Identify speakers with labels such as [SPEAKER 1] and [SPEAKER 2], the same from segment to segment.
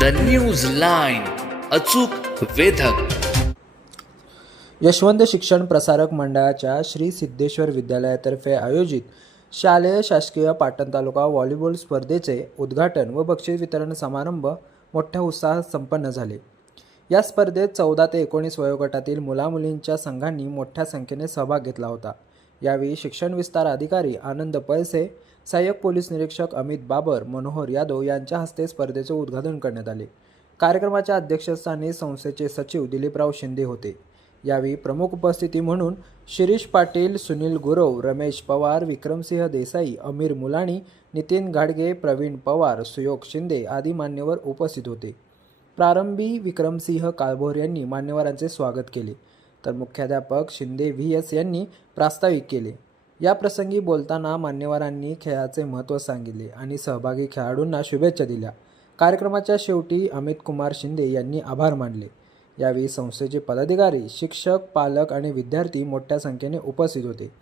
[SPEAKER 1] The news line अचूक वेधक.
[SPEAKER 2] यशवंत शिक्षण प्रसारक मंडळाच्या श्री सिद्धेश्वर विद्यालयातर्फे आयोजित शालेय शासकीय पाटण तालुका व्हॉलीबॉल स्पर्धेचे उद्घाटन व बक्षीस वितरण समारंभ मोठ्या उत्साहात संपन्न झाले. या स्पर्धेत चौदा ते एकोणीस वयोगटातील मुलामुलींच्या संघांनी मोठ्या संख्येने सहभाग घेतला होता. यावेळी शिक्षण विस्तार अधिकारी आनंद पळसे सहाय्यक पोलीस निरीक्षक अमित बाबर मनोहर यादव यांच्या हस्ते स्पर्धेचे उद्घाटन करण्यात आले. कार्यक्रमाच्या अध्यक्षस्थानी संस्थेचे सचिव दिलीपराव शिंदे होते. यावेळी प्रमुख उपस्थिती म्हणून शिरीष पाटील सुनील गुरव रमेश पवार विक्रमसिंह देसाई अमीर मुलाणी नितीन घाडगे प्रवीण पवार सुयोग शिंदे आदी मान्यवर उपस्थित होते. प्रारंभी विक्रमसिंह काळभोर यांनी मान्यवरांचे स्वागत केले. तर मुख्याध्यापक शिंदे व्ही एस यांनी प्रास्ताविक केले. या प्रसंगी बोलताना मान्यवरांनी खेळाचे महत्त्व सांगितले आणि सहभागी खेळाडूंना शुभेच्छा दिल्या. कार्यक्रमाच्या शेवटी अमित कुमार शिंदे यांनी आभार मानले. यावेळी संस्थेचे पदाधिकारी शिक्षक पालक आणि विद्यार्थी मोठ्या संख्येने उपस्थित होते.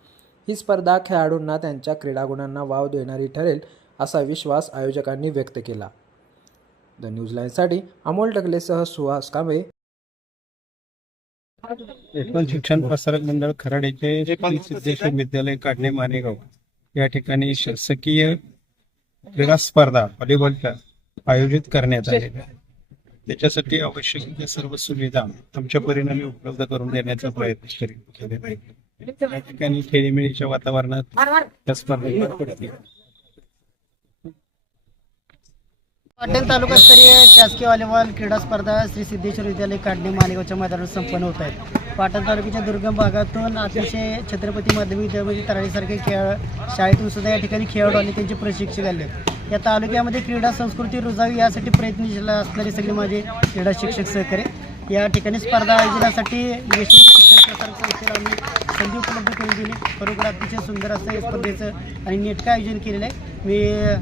[SPEAKER 2] ही स्पर्धा खेळाडूंना त्यांच्या क्रीडागुणांना वाव देणारी ठरेल असा विश्वास आयोजकांनी व्यक्त केला. द न्यूजलाईनसाठी अमोल टकलेसह सुहास कांबळे
[SPEAKER 3] एकूण शिक्षण प्रसारक मंडळ खराड येथे श्री सिद्धेश्वर विद्यालय काढणे मानेगाव. या ठिकाणी शासकीय क्रीडा स्पर्धा व्हॉलीबॉलच्या आयोजित करण्यात आलेल्या त्याच्यासाठी आवश्यक त्या सर्व सुविधा आमच्या परिणामी उपलब्ध करून देण्याचा प्रयत्न करीत केलेला आहे या ठिकाणी खेळीमेळीच्या वातावरणात त्या स्पर्धा
[SPEAKER 4] पाटण तालुकास्तरीय शासकीय व्हॉलीबॉल क्रीडा स्पर्धा श्री सिद्धेश्वर विद्यालय काढणे मालेगावच्या मैदानावर संपन्न होत आहेत पाटण तालुक्याच्या दुर्गम भागातून अतिशय छत्रपती माध्यमिक विद्यालयामध्ये तराळीसारखे खेळ शाळेतून सुद्धा या ठिकाणी खेळाडू आणि त्यांचे प्रशिक्षक आले आहेत. या तालुक्यामध्ये क्रीडा संस्कृती रुजावी यासाठी प्रयत्नशील असणारे सगळे माझे क्रीडा शिक्षक सहकारी या ठिकाणी स्पर्धा आयोजनासाठी यशवंत शिक्षण प्रसारक संस्थेला आम्ही संधी उपलब्ध करून दिली. बरोबर अतिशय सुंदर असं या स्पर्धेचं आणि नेटकं आयोजन केलेलं आहे. मी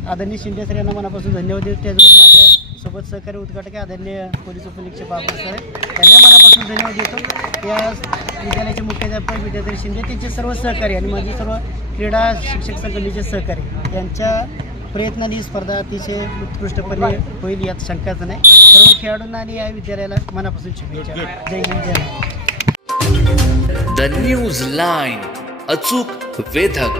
[SPEAKER 4] आदरणीय शिंदे सर यांना मनापासून धन्यवाद देतो. त्याचबरोबर माझ्या सोबत सहकारी उद्घाटक आदरणीय पोलीस उपनिरीक्षक बाबा सर त्यांना मनापासून धन्यवाद देतो. या विद्यालयाचे मुख्याध्यापक विद्याधरी शिंदे त्यांचे सर्व सहकारी आणि माझे सर्व क्रीडा शिक्षक संघटनेचे सहकारी यांच्या प्रयत्नांनी स्पर्धा अतिशय उत्कृष्टपणे होईल यात शंकाच नाही. सर्व खेळाडूंना आणि या विद्यालयाला मनापासून शुभेच्छा. जय हिंद जय
[SPEAKER 1] द न्यूज लाईन अचूक वेधक